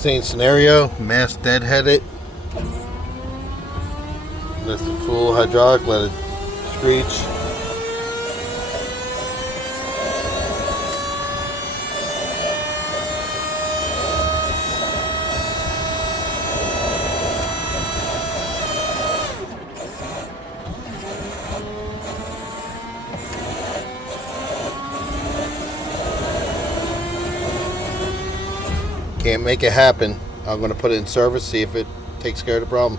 Same scenario, mass deadheaded. That's the full hydraulic, let it screech. Can't make it happen. I'm going to put it in service, see if it takes care of the problem.